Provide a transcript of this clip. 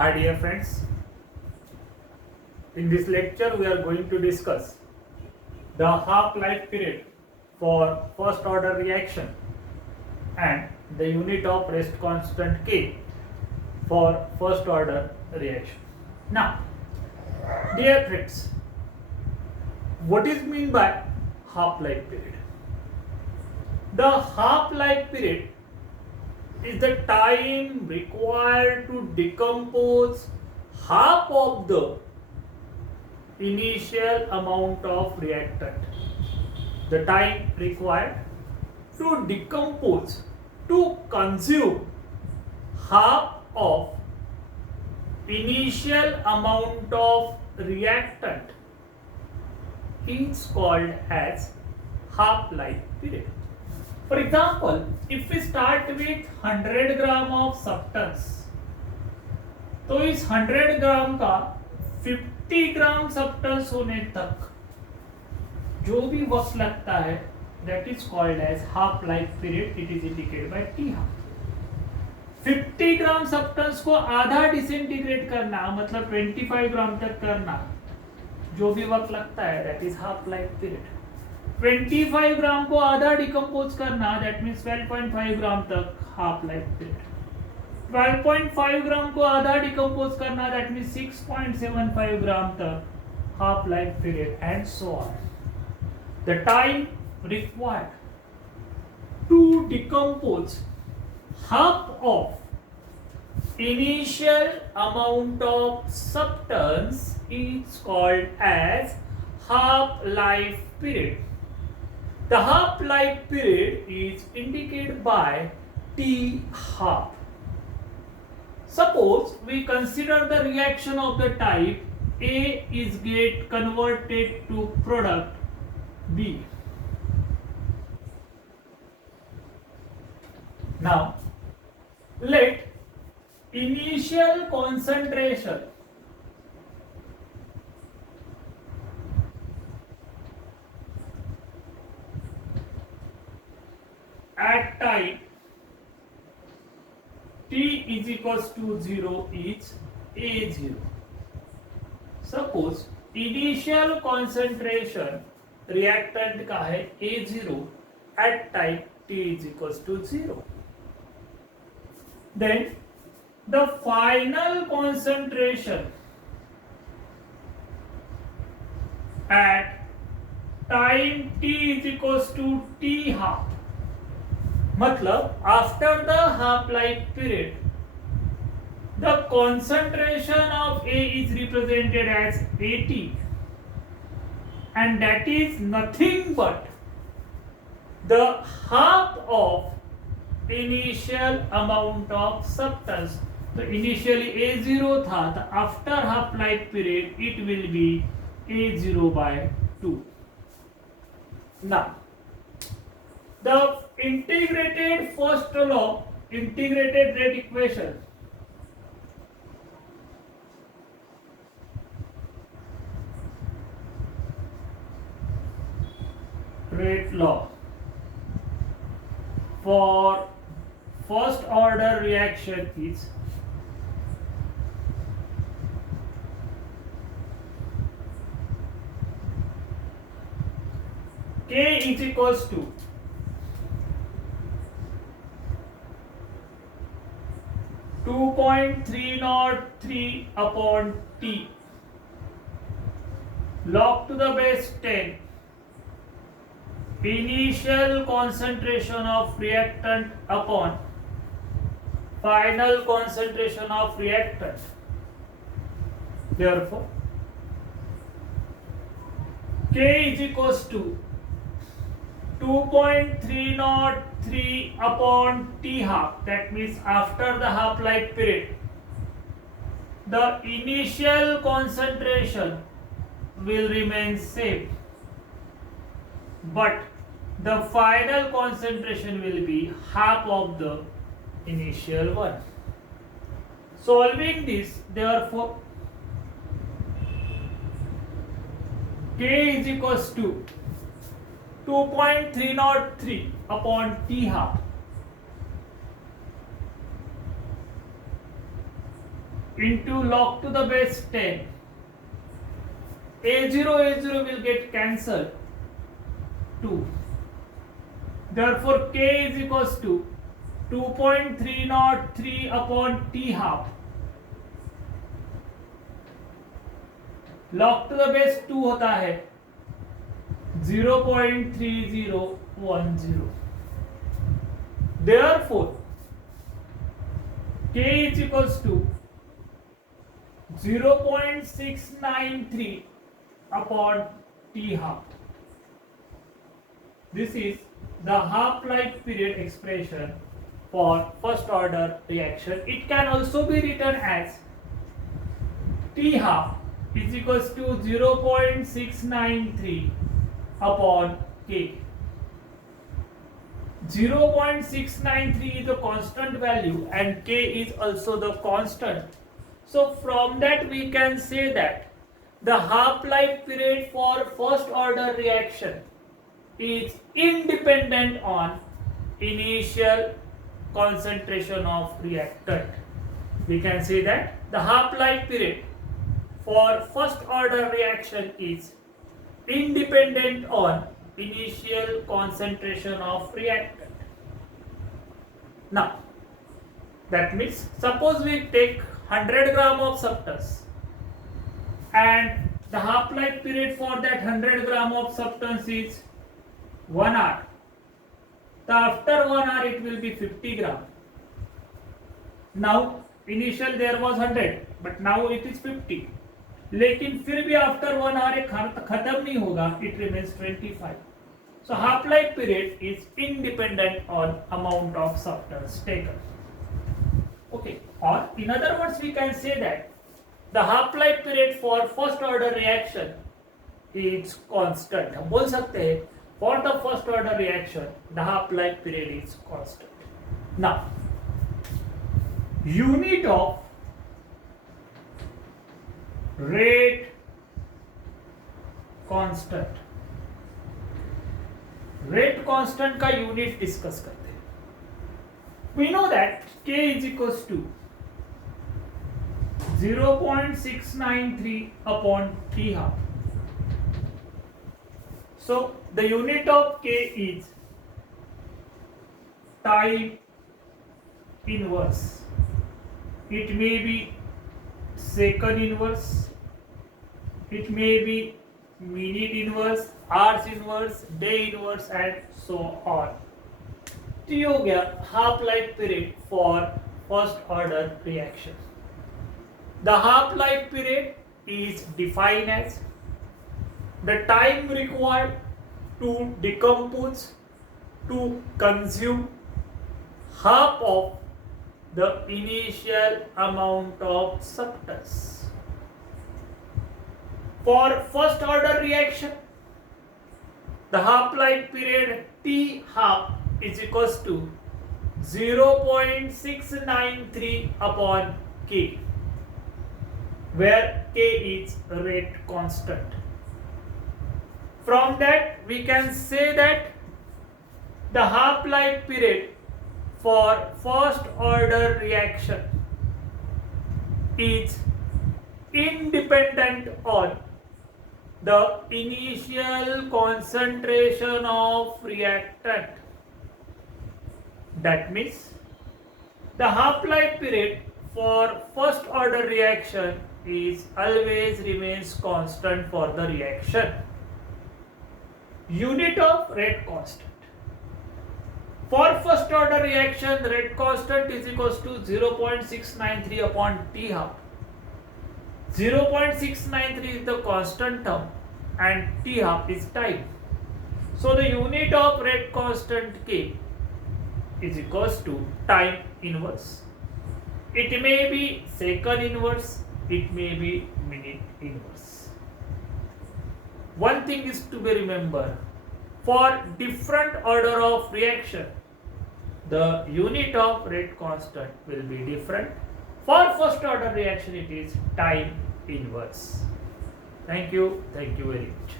Hi dear friends, in this lecture we are going to discuss the half-life period for first order reaction and the unit of rest constant K for first order reaction. Now, dear friends, what is mean by half-life period? The half-life period is the time required to decompose half of the initial amount of reactant. The time required to decompose, to consume half of initial amount of reactant is called as half-life period. For example, if we start with 100 gram of substance, तो इस 100 ग्राम का 50 ग्राम substance होने तक जो भी वक्त लगता है that is called as half life period. It is indicated by T half. 50 gram substance को आधा डिसइंटीग्रेट करना मतलब 25 ग्राम तक करना जो भी वक्त लगता है that is half life period. 25 ग्राम को आधा डिकम्पोज करना that means 12.5 ग्राम तक half life period. 12.5 ग्राम को आधा डिकम्पोज करना that means 6.75 ग्राम तक half life period and so on. The time required to decompose half of initial amount of substance is called as half-life period. The half-life period is indicated by T half. Suppose we consider the reaction of the type A is get converted to product B. Now, let initial concentration at time T is equals to 0 is A0. Suppose initial concentration reactant का है A0 at time T is equals to 0. Then the final concentration at time T is equals to T half. मतलब after the half life period the concentration of A is represented as AT and that is nothing but the half of initial amount of substance. तो initially A0 था तो after half life period it will be A0 by 2. Now the integrated first law, integrated rate equation rate law for first order reaction is K is equals to two 2.303 upon T log to the base 10 initial concentration of reactant upon final concentration of reactant. Therefore, K is equals to 2.303 upon T half. That means after the half life period, the initial concentration will remain same, but the final concentration will be half of the initial one. Solving this, therefore, K is equals to 2.303 upon T half. into log to the base 10. A0 will get cancelled. 2. Therefore, K is equals to 2.303 upon T half. log to the base 2 होता है 0.3010. Therefore, K is equals to 0.693 upon T half. This is the half-life period expression for first order reaction. It can also be written as T half is equals to 0.693 upon K. 0.693 is a constant value and K is also the constant. So from that we can say that the half-life period for first order reaction is independent on initial concentration of reactant. We can say that the half-life period for first order reaction is independent on initial concentration of reactant. Now, that means suppose we take 100 gram of substance and the half-life period for that 100 gram of substance is 1 hour. So after 1 hour it will be 50 gram. Now initial there was 100 but now it is 50. लेकिन फिर भी after 1 our ये खत्म नहीं होगा, it remains 25. So half life period is independent on amount of substance taken. Okay, or in other words we can say that the half life period for first order reaction is constant. हम बोल सकते हैं for the first order reaction the half life period is constant. Now unit of rate constant. Rate constant का unit discuss करते हैं. We know that K is equals to 0.693 upon T half. So the unit of K is time inverse. It may be second inverse, it may be minute inverse, hours inverse, day inverse and so on. तो ये हो गया half life period for first order reaction. The half life period is defined as the time required to decompose to consume half of the initial amount of substance. For first order reaction, the half-life period T half is equals to 0.693 upon K, where K is rate constant. From that we can say that the half-life period for first order reaction is independent on the initial concentration of reactant. That means the half-life period for first order reaction is always remains constant for the reaction. Unit of rate constant. For first order reaction, rate constant is equals to 0.693 upon T half. 0.693 is the constant term and T half is time. So the unit of rate constant K is equals to time inverse. It may be second inverse, it may be minute inverse. One thing is to be remembered, for different order of reaction, the unit of rate constant will be different. For first order reaction, it is time inverse. Thank you very much.